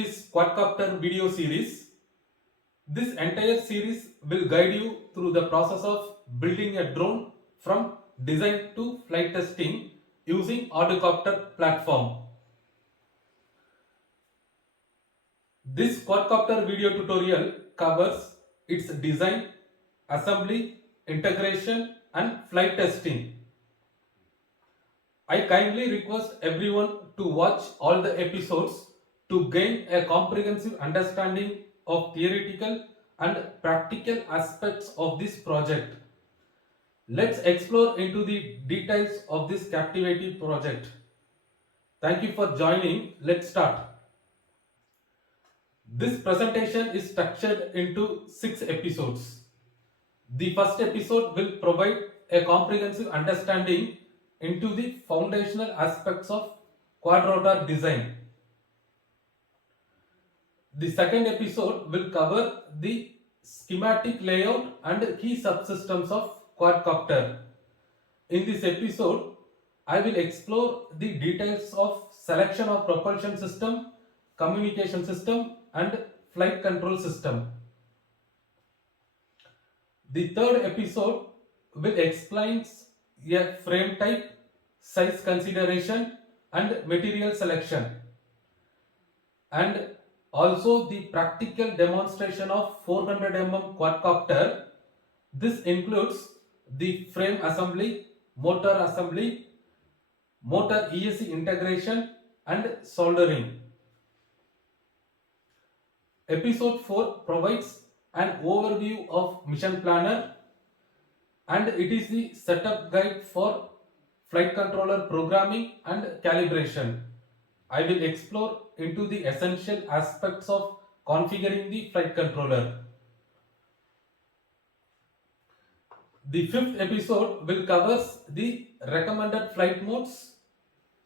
this Quadcopter video series. This entire series will guide you through the process of building a drone from design to flight testing using Arducopter platform. This Quadcopter video tutorial covers its design, assembly, integration and flight testing. I kindly request everyone to watch all the episodes to gain a comprehensive understanding of theoretical and practical aspects of this project. Let's explore into the details of this captivating project. Thank you for joining. Let's start. This presentation is structured into 6 episodes. The first episode will provide a comprehensive understanding into the foundational aspects of quadrotor design. The second episode will cover the schematic layout and key subsystems of quadcopter. In this episode, I will explore the details of selection of propulsion system, communication system and flight control system. The third episode will explain a frame type, size consideration and material selection, and also the practical demonstration of 400 mm quadcopter. This includes the frame assembly, motor assembly, motor ESC integration and soldering. Episode 4 provides an overview of mission planner and it is the setup guide for flight controller programming and calibration. I will explore into the essential aspects of configuring the flight controller. The fifth episode will cover the recommended flight modes,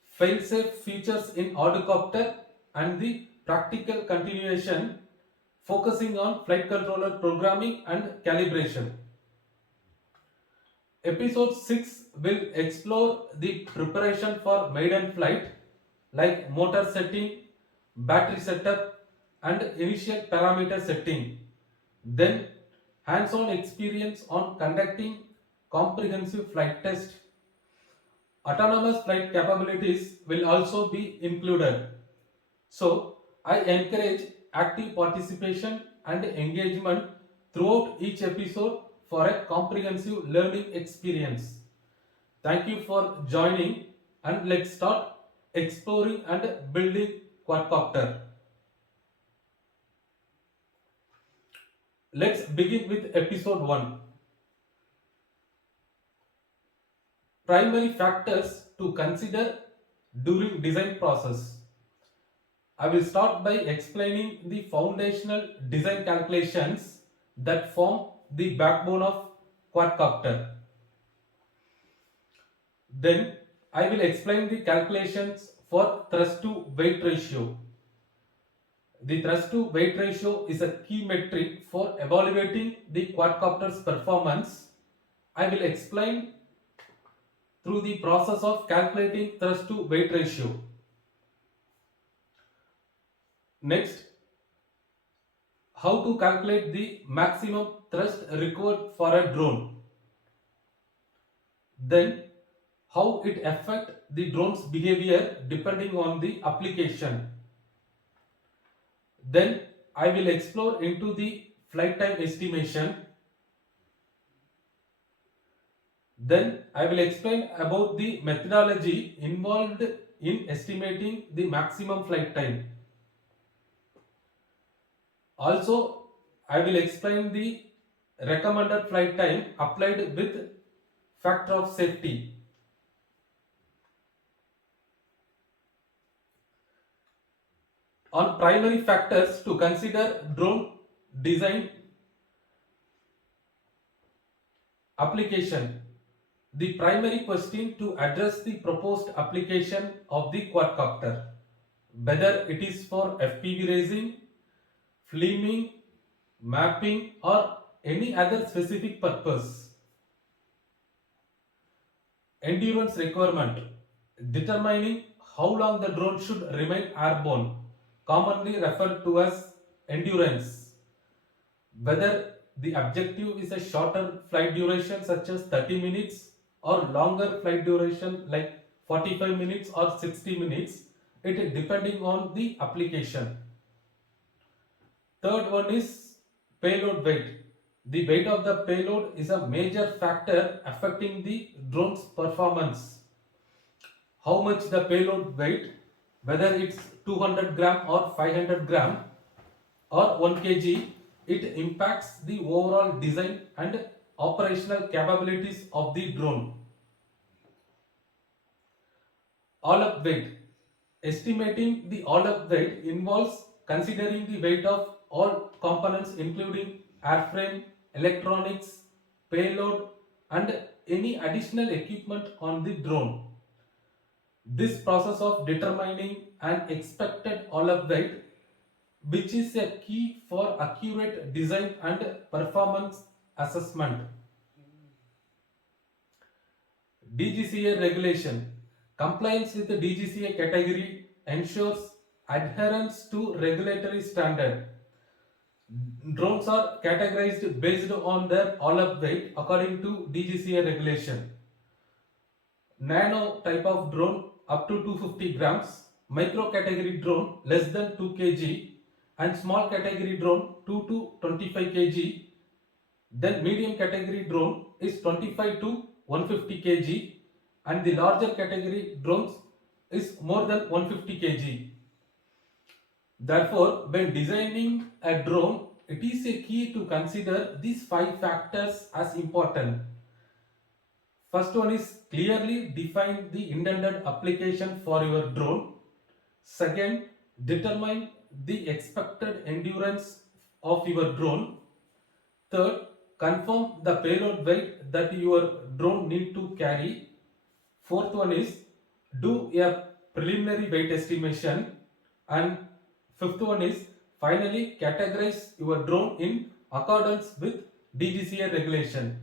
fail-safe features in Arducopter and the practical continuation focusing on flight controller programming and calibration. Episode 6 will explore the preparation for maiden flight like motor setting, battery setup and initial parameter setting. Then hands-on experience on conducting comprehensive flight test. Autonomous flight capabilities will also be included. So I encourage active participation and engagement throughout each episode for a comprehensive learning experience. Thank you for joining and let's start exploring and building quadcopter. Let's begin with episode 1. Primary factors to consider during design process. I will start by explaining the foundational design calculations that form the backbone of quadcopter. Then I will explain the calculations for thrust to weight ratio. The thrust to weight ratio is a key metric for evaluating the quadcopter's performance. I will explain through the process of calculating thrust to weight ratio. Next, how to calculate the maximum thrust required for a drone. Then, how it affects the drone's behavior depending on the application. Then, I will explore into the flight time estimation. Then, I will explain about the methodology involved in estimating the maximum flight time. Also, I will explain the recommended flight time applied with factor of safety. On primary factors to consider drone design application. The primary question to address the proposed application of the quadcopter, whether it is for FPV racing, flaming, mapping or any other specific purpose. Endurance requirement, determining how long the drone should remain airborne. commonly referred to as endurance. Whether the objective is a shorter flight duration such as 30 minutes or longer flight duration like 45 minutes or 60 minutes, it is depending on the application. Third one is payload weight. The weight of the payload is a major factor affecting the drone's performance. How much the payload weight, whether it's 200 gram or 500 gram or 1 kg, it impacts the overall design and operational capabilities of the drone. All-up weight. Estimating the all-up weight involves considering the weight of all components including airframe, electronics, payload and any additional equipment on the drone. This process of determining an expected all-up weight, which is a key for accurate design and performance assessment. DGCA regulation. Compliance with the DGCA category ensures adherence to regulatory standard. Drones are categorized based on their all-up weight according to DGCA regulation. Nano type of drone up to 250 grams, micro category drone less than 2 kg, and small category drone 2 to 25 kg. Then medium category drone is 25 to 150 kg, and the larger category drones is more than 150 kg. Therefore, when designing a drone, it is a key to consider these 5 factors as important. First one is clearly define the intended application for your drone. Second, determine the expected endurance of your drone. Third, confirm the payload weight that your drone need to carry. Fourth one is do a preliminary weight estimation. And fifth one is finally categorize your drone in accordance with DGCA regulation.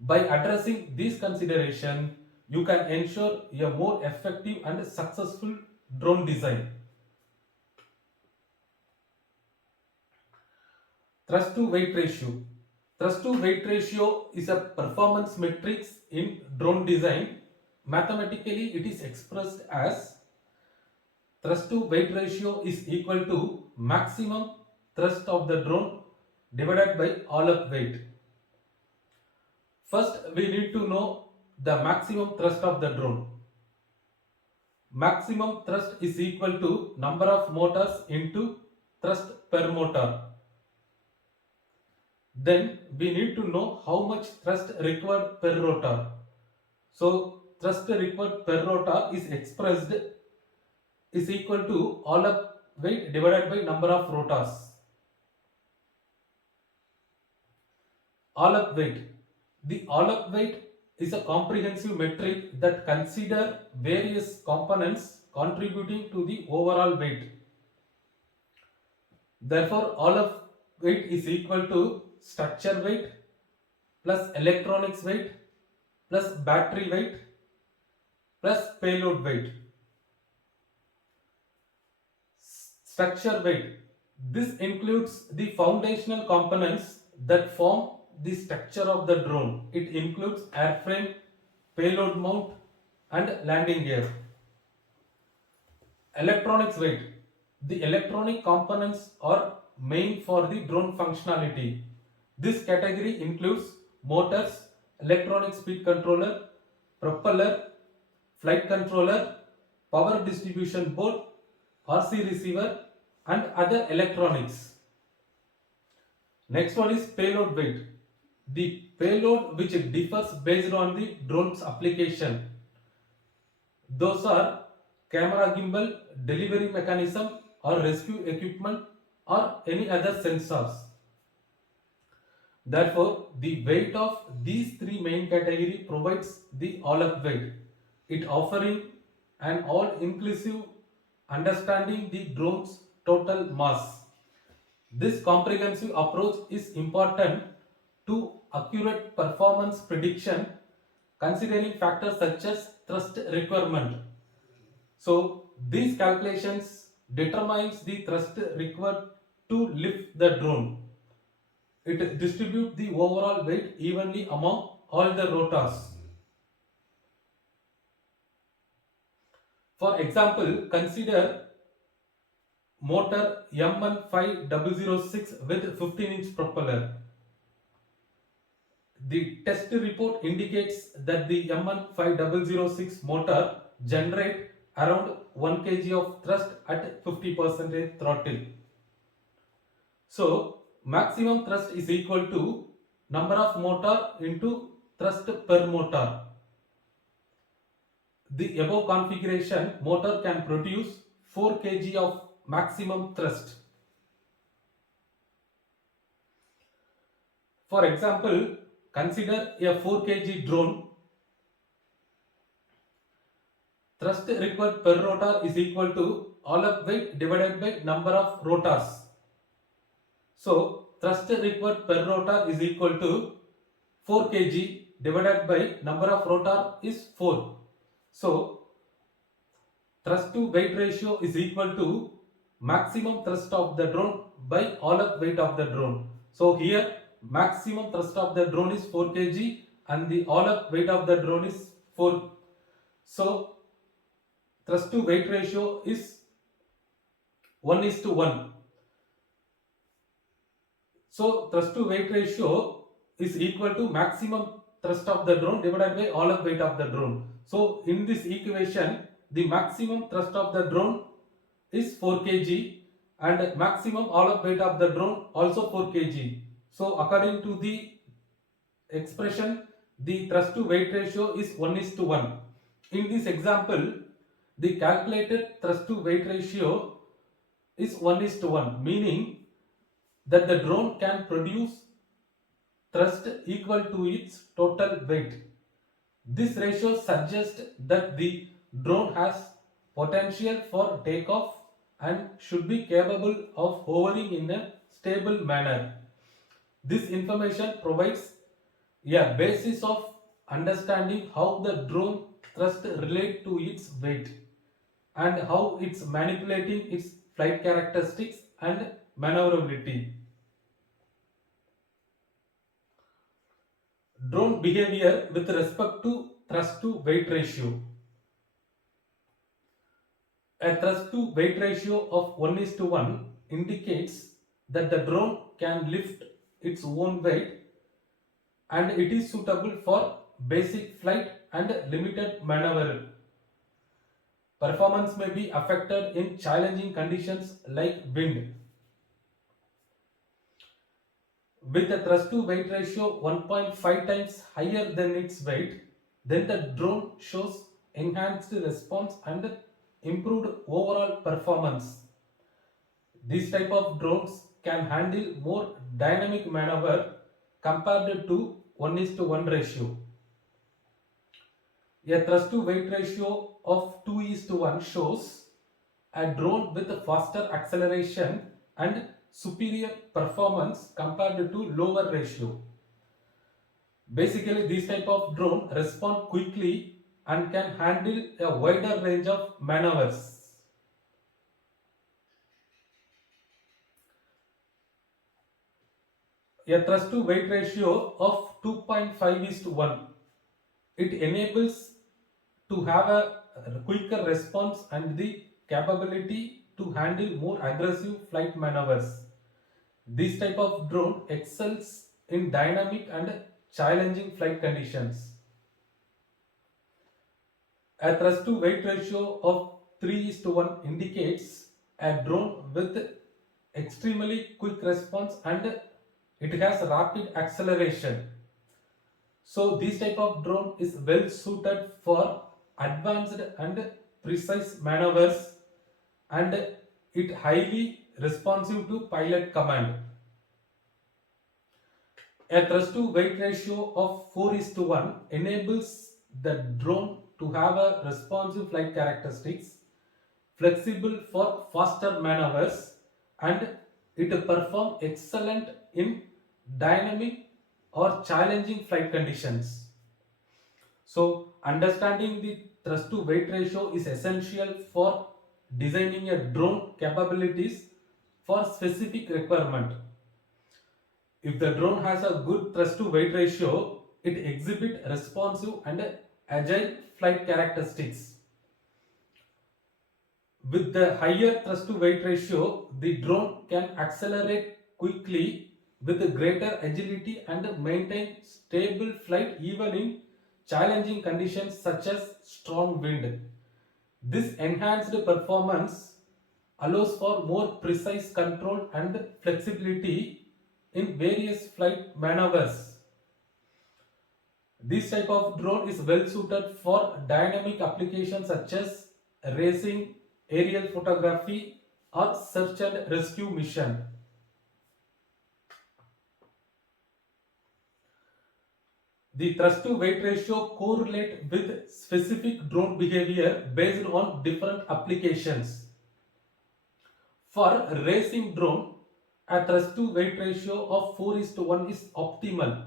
By addressing these considerations, you can ensure a more effective and successful drone design. Thrust to weight ratio. Thrust to weight ratio is a performance matrix in drone design. Mathematically, it is expressed as thrust to weight ratio is equal to maximum thrust of the drone divided by all-up weight. First, we need to know the maximum thrust of the drone. Maximum thrust is equal to number of motors into thrust per motor. Then we need to know how much thrust required per rotor. So thrust required per rotor is expressed is equal to all-up weight divided by number of rotors. All-up weight. The all-up weight is a comprehensive metric that consider various components contributing to the overall weight. Therefore, all-up weight is equal to structure weight plus electronics weight plus battery weight plus payload weight. Structure weight. This includes the foundational components that form the structure of the drone. It includes airframe, payload mount and landing gear. Electronics weight. The electronic components are main for the drone functionality. This category includes motors, electronic speed controller, propeller, flight controller, power distribution board, RC receiver and other electronics. Next one is payload weight. The payload which differs based on the drone's application. Those are camera gimbal, delivery mechanism or rescue equipment or any other sensors. Therefore, the weight of these 3 main category provides the all-up weight. It offering an all-inclusive understanding the drone's total mass. This comprehensive approach is important to accurate performance prediction considering factors such as thrust requirement. So these calculations determines the thrust required to lift the drone. It distributes the overall weight evenly among all the rotors. For example, consider motor M15006 with 15-inch propeller. The test report indicates that the M15006 motor generate around 1 kg of thrust at 50% throttle. So maximum thrust is equal to number of motor into thrust per motor. The above configuration motor can produce 4 kg of maximum thrust. For example, consider a 4 kg drone. Thrust required per rotor is equal to all up weight divided by number of rotors. So thrust required per rotor is equal to 4 kg divided by number of rotor is 4. So thrust to weight ratio is equal to maximum thrust of the drone by all up weight of the drone. So here maximum thrust of the drone is 4 kg and the all up weight of the drone is 4. So thrust to weight ratio is 1:1. So thrust to weight ratio is equal to maximum thrust of the drone divided by all up weight of the drone. So in this equation, the maximum thrust of the drone is 4 kg and maximum all up weight of the drone also 4 kg. So according to the expression, the thrust to weight ratio is 1:1. In this example, the calculated thrust to weight ratio is 1:1, meaning that the drone can produce thrust equal to its total weight. This ratio suggests that the drone has potential for takeoff and should be capable of hovering in a stable manner. This information provides a basis of understanding how the drone thrust relate to its weight and how it's manipulating its flight characteristics and maneuverability. Drone behavior with respect to thrust to weight ratio. A thrust to weight ratio of 1:1 indicates that the drone can lift its own weight and it is suitable for basic flight and limited maneuver. Performance may be affected in challenging conditions like wind. With a thrust to weight ratio 1.5 times higher than its weight, then the drone shows enhanced response and improved overall performance. These type of drones can handle more dynamic maneuver compared to 1:1 ratio. A thrust to weight ratio of 2:1 shows a drone with a faster acceleration and superior performance compared to lower ratio. Basically, this type of drone respond quickly and can handle a wider range of maneuvers. A thrust to weight ratio of 2.5:1. It enables to have a quicker response and the capability to handle more aggressive flight maneuvers. This type of drone excels in dynamic and challenging flight conditions. A thrust to weight ratio of 3:1 indicates a drone with extremely quick response and it has rapid acceleration. So this type of drone is well suited for advanced and precise maneuvers and it highly responsive to pilot command. A thrust to weight ratio of 4:1 enables the drone to have a responsive flight characteristics, flexible for faster maneuvers and it perform excellent in dynamic or challenging flight conditions. So understanding the thrust to weight ratio is essential for designing a drone capabilities for specific requirement. If the drone has a good thrust to weight ratio, it exhibits responsive and agile flight characteristics. With the higher thrust to weight ratio, the drone can accelerate quickly with greater agility and maintain stable flight even in challenging conditions such as strong wind. This enhanced performance allows for more precise control and flexibility in various flight maneuvers. This type of drone is well suited for dynamic applications such as racing, aerial photography, or search and rescue mission. The thrust to weight ratio correlate with specific drone behavior based on different applications. For racing drone, a thrust to weight ratio of 4:1 is optimal.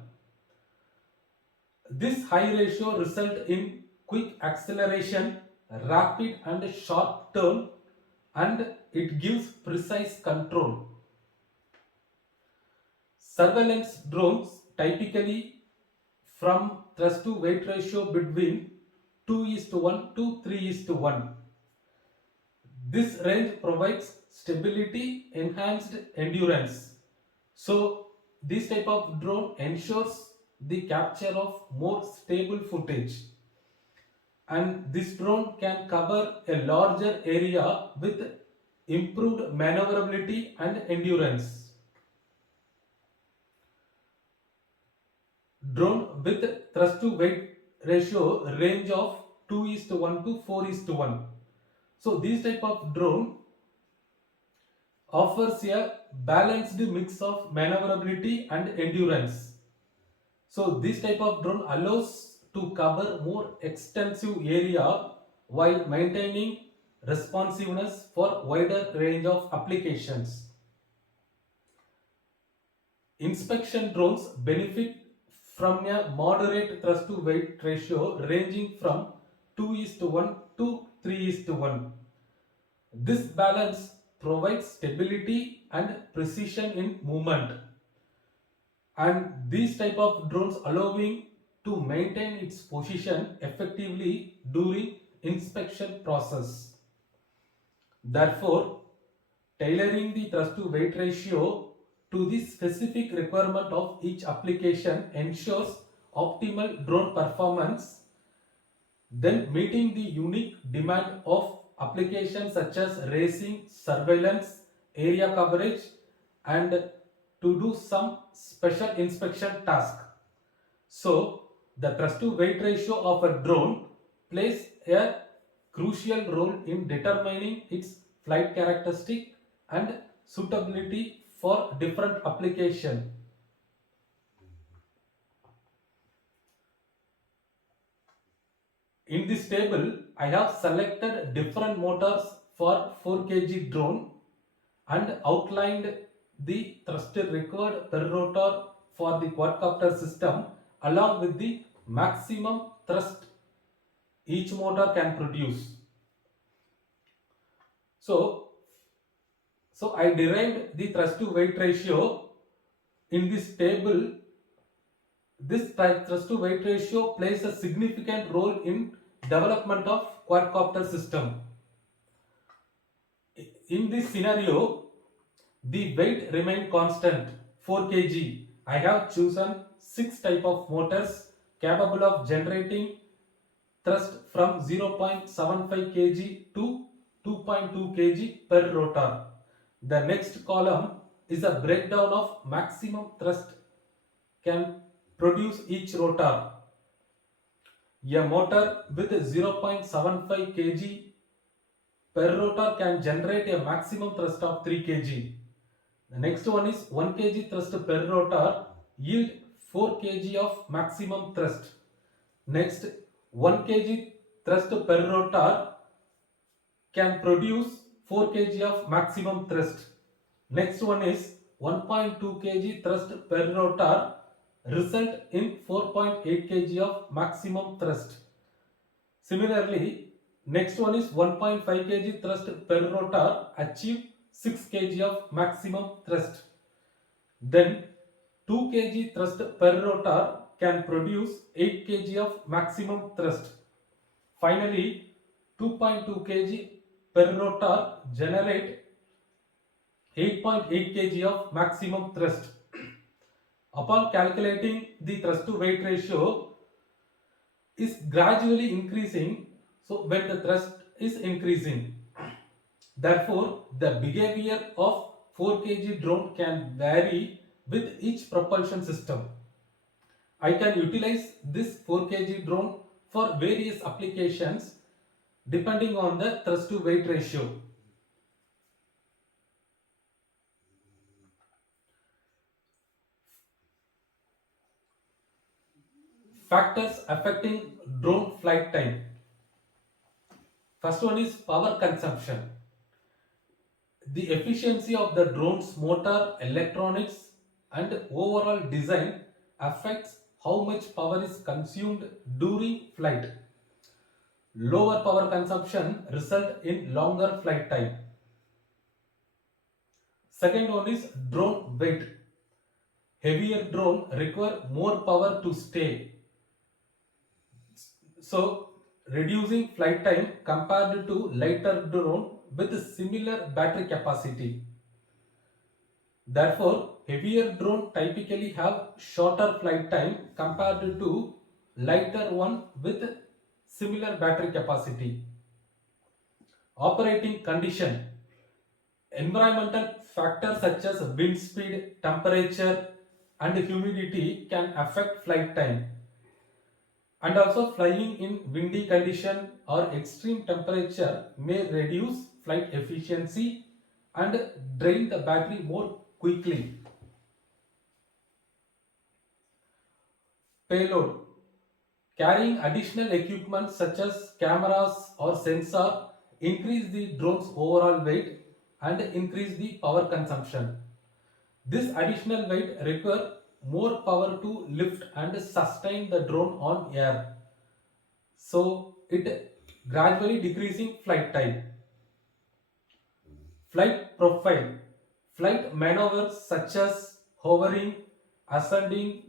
This high ratio results in quick acceleration, rapid and sharp turn, and it gives precise control. Surveillance drones typically from thrust to weight ratio between 2:1 to 3:1. This range provides stability, enhanced endurance. So this type of drone ensures the capture of more stable footage, and this drone can cover a larger area with improved maneuverability and endurance. Drone with thrust to weight ratio range of 2:1 to 4:1. So this type of drone offers a balanced mix of maneuverability and endurance. So this type of drone allows to cover more extensive area while maintaining responsiveness for wider range of applications. Inspection drones benefit from a moderate thrust to weight ratio ranging from 2:1 to 3:1. This balance provides stability and precision in movement, and these type of drones allowing to maintain its position effectively during inspection process. Therefore, tailoring the thrust to weight ratio to the specific requirement of each application ensures optimal drone performance, then meeting the unique demand of applications such as racing, surveillance, area coverage, and to do some special inspection task. So the thrust to weight ratio of a drone plays a crucial role in determining its flight characteristic and suitability for different application. In this table, I have selected different motors for 4 kg drone and outlined the thrust required per rotor for the quadcopter system along with the maximum thrust each motor can produce. So I derived the thrust to weight ratio in this table. This thrust to weight ratio plays a significant role in development of quadcopter system. In this scenario, the weight remain constant 4 kg. I have chosen 6 type of motors capable of generating thrust from 0.75 kg to 2.2 kg per rotor. The next column is a breakdown of maximum thrust can produce each rotor. A motor with 0.75 kg per rotor can generate a maximum thrust of 3 kg. The next one is 1 kg thrust per rotor yield 4 kg of maximum thrust. Next, 1 kg thrust per rotor can produce 4 kg of maximum thrust. Next one is 1.2 kg thrust per rotor result in 4.8 kg of maximum thrust. Similarly, Next one is 1.5 kg thrust per rotor achieve 6 kg of maximum thrust. Then 2 kg thrust per rotor can produce 8 kg of maximum thrust. Finally, 2.2 kg per rotor generate 8.8 kg of maximum thrust. Upon calculating the thrust to weight ratio is gradually increasing, so when the thrust is increasing, therefore the behavior of 4 kg drone can vary with each propulsion system. I can utilize this 4 kg drone for various applications depending on the thrust to weight ratio. Factors affecting drone flight time. First one is power consumption. The efficiency of the drone's motor, electronics, and overall design affects how much power is consumed during flight. Lower power consumption result in longer flight time. Second one is drone weight. Heavier drone require more power to stay. So reducing flight time compared to lighter drone with similar battery capacity. Therefore, heavier drone typically have shorter flight time compared to lighter one with similar battery capacity. Operating condition. Environmental factors such as wind speed, temperature, and humidity can affect flight time. And also flying in windy condition or extreme temperature may reduce flight efficiency and drain the battery more quickly. Payload. Carrying additional equipment such as cameras or sensor increase the drone's overall weight and increase the power consumption. This additional weight requires more power to lift and sustain the drone on air. So it gradually decreasing flight time. Flight profile. Flight maneuvers such as hovering, ascending,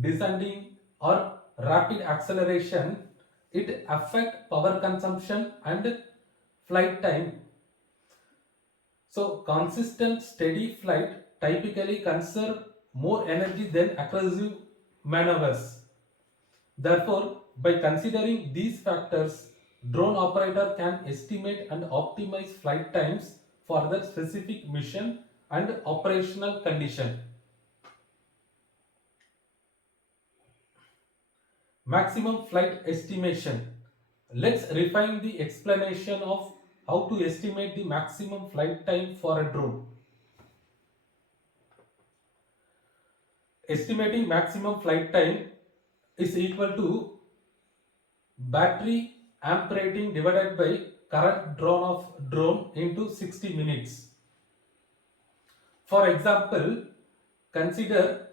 descending, or rapid acceleration, it affect power consumption and flight time. So consistent steady flight typically conserve more energy than aggressive maneuvers. Therefore, by considering these factors, drone operator can estimate and optimize flight times for the specific mission and operational condition. Maximum flight estimation. Let's refine the explanation of how to estimate the maximum flight time for a drone. Estimating maximum flight time is equal to battery amp rating divided by current drawn of drone into 60 minutes. For example, consider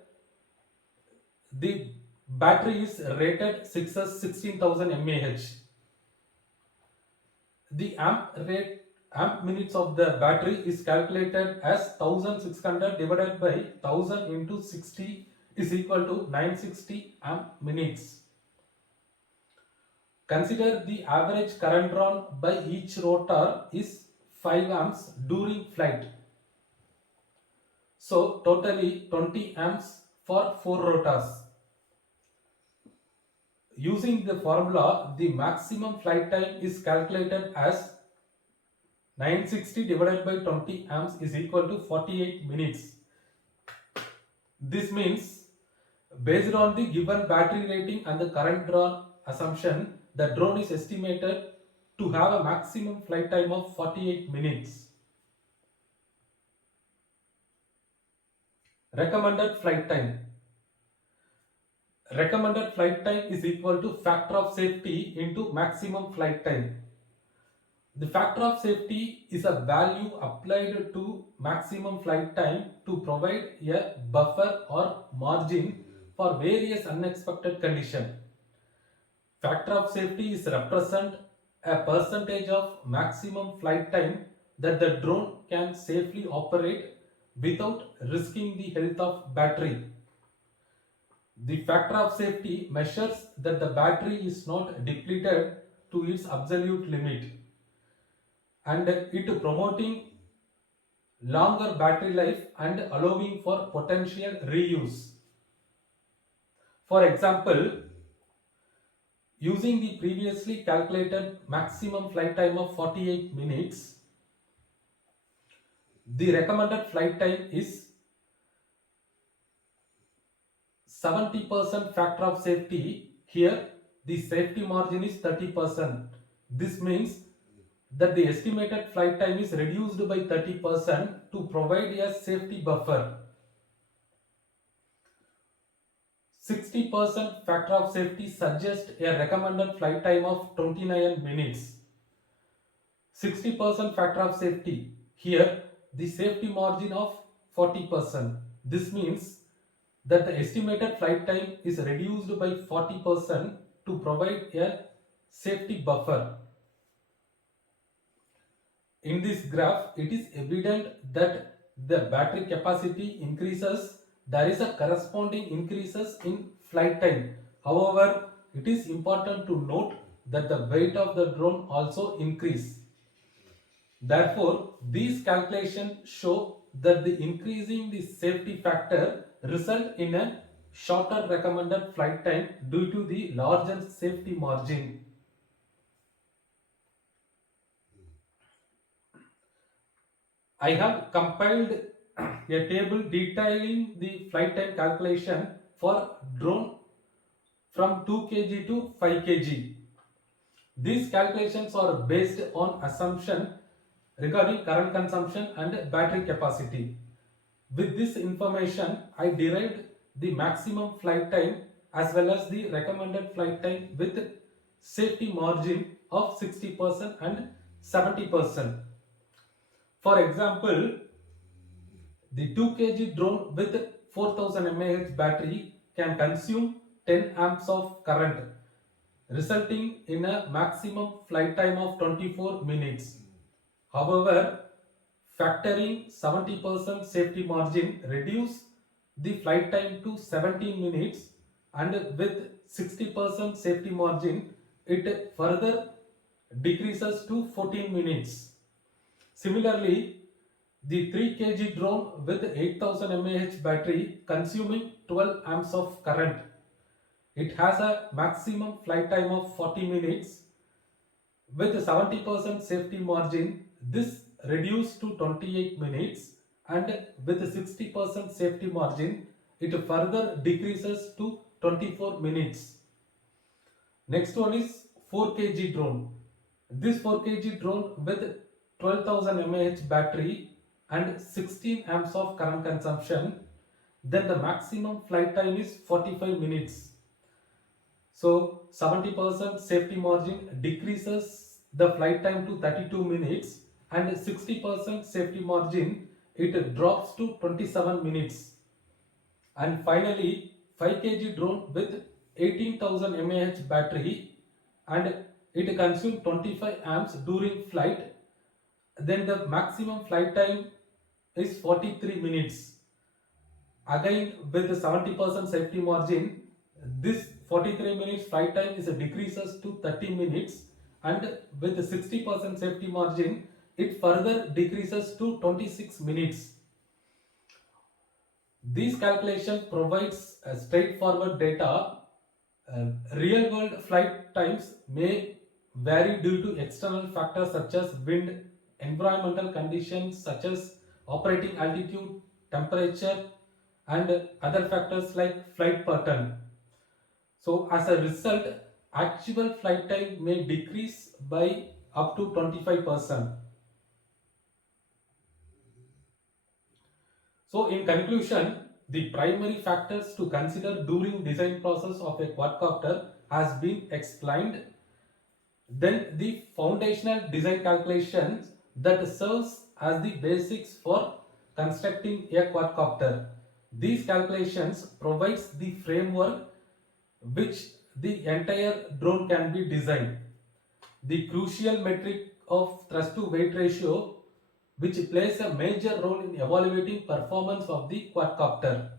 the battery is rated 16,000 mAh. The amp minutes of the battery is calculated as 1600 divided by 1000 into 60 is equal to 960 amp minutes. Consider the average current drawn by each rotor is 5 amps during flight. So totally 20 amps for 4 rotors. Using the formula, the maximum flight time is calculated as 960 divided by 20 amps is equal to 48 minutes. This means based on the given battery rating and the current drawn assumption, the drone is estimated to have a maximum flight time of 48 minutes. Recommended flight time. Recommended flight time is equal to factor of safety into maximum flight time. The factor of safety is a value applied to maximum flight time to provide a buffer or margin for various unexpected conditions. Factor of safety is represented a percentage of maximum flight time that the drone can safely operate without risking the health of battery. The factor of safety measures that the battery is not depleted to its absolute limit, and it promoting longer battery life and allowing for potential reuse. For example, using the previously calculated maximum flight time of 48 minutes, the recommended flight time is 70% factor of safety. Here, the safety margin is 30%. This means that the estimated flight time is reduced by 30% to provide a safety buffer. 60% factor of safety suggests a recommended flight time of 29 minutes. 60% factor of safety. Here, the safety margin of 40%. This means that the estimated flight time is reduced by 40% to provide a safety buffer. In this graph, it is evident that the battery capacity increases, there is a corresponding increases in flight time. However, it is important to note that the weight of the drone also increase. Therefore, these calculations show that the increasing the safety factor result in a shorter recommended flight time due to the larger safety margin. I have compiled a table detailing the flight time calculation for drone from 2 kg to 5 kg. These calculations are based on assumption regarding current consumption and battery capacity. With this information, I derived the maximum flight time as well as the recommended flight time with safety margin of 60% and 70%. For example, the 2 kg drone with 4000 mAh battery can consume 10 amps of current, resulting in a maximum flight time of 24 minutes. However, factoring 70% safety margin reduce the flight time to 17 minutes, and with 60% safety margin it further decreases to 14 minutes. Similarly, the 3 kg drone with 8000 mAh battery consuming 12 amps of current, it has a maximum flight time of 40 minutes. With 70% safety margin, this reduced to 28 minutes, and with 60% safety margin, it further decreases to 24 minutes. Next one is 4 kg drone. This 4 kg drone with 12,000 mAh battery and 16 amps of current consumption, then the maximum flight time is 45 minutes. So 70% safety margin decreases the flight time to 32 minutes, and 60% safety margin it drops to 27 minutes. And finally, 5 kg drone with 18,000 mAh battery and it consumes 25 amps during flight, then the maximum flight time is 43 minutes. Again, with the 70% safety margin, this 43 minutes flight time is decreases to 30 minutes, and with the 60% safety margin, it further decreases to 26 minutes. These calculation provides a straightforward data. Real world flight times may vary due to external factors such as wind, environmental conditions such as operating altitude, temperature, and other factors like flight pattern. So as a result, actual flight time may decrease by up to 25%. So in conclusion, the primary factors to consider during design process of a quadcopter has been explained. Then the foundational design calculations that serves as the basics for constructing a quadcopter. These calculations provides the framework which the entire drone can be designed. the crucial metric of thrust to weight ratio, which plays a major role in evaluating performance of the quadcopter.